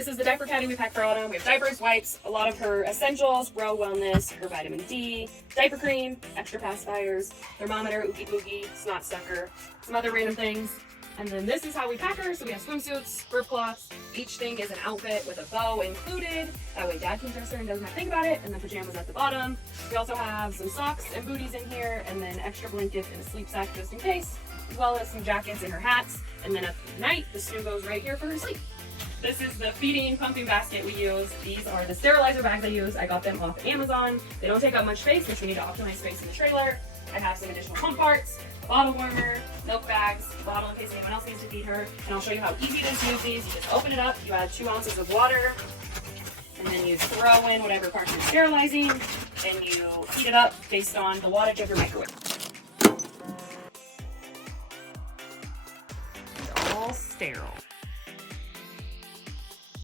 This is the diaper caddy we pack for Autumn. We have diapers, wipes, a lot of her essentials, Bro Wellness, her vitamin D, diaper cream, extra pacifiers, thermometer, Oogie Boogie, snot sucker, some other random things. And then this is how we pack her. So we have swimsuits, burp cloths. Each thing is an outfit with a bow included. That way Dad can dress her and doesn't have to think about it. And then pajamas at the bottom. We also have some socks and booties in here, and then extra blankets and a sleep sack just in case, as well as some jackets and her hats. And then at night, the snoo goes right here for her sleep. This is the feeding pumping basket we use. These are the sterilizer bags I use. I got them off Amazon. They don't take up much space, which we need to optimize space in the trailer. I have some additional pump parts, a bottle warmer, milk bags, a bottle in case anyone else needs to feed her. And I'll show you how easy it is to use these. You just open it up, you add 2 ounces of water, and then you throw in whatever parts you're sterilizing, and you heat it up based on the wattage of your microwave. All sterile.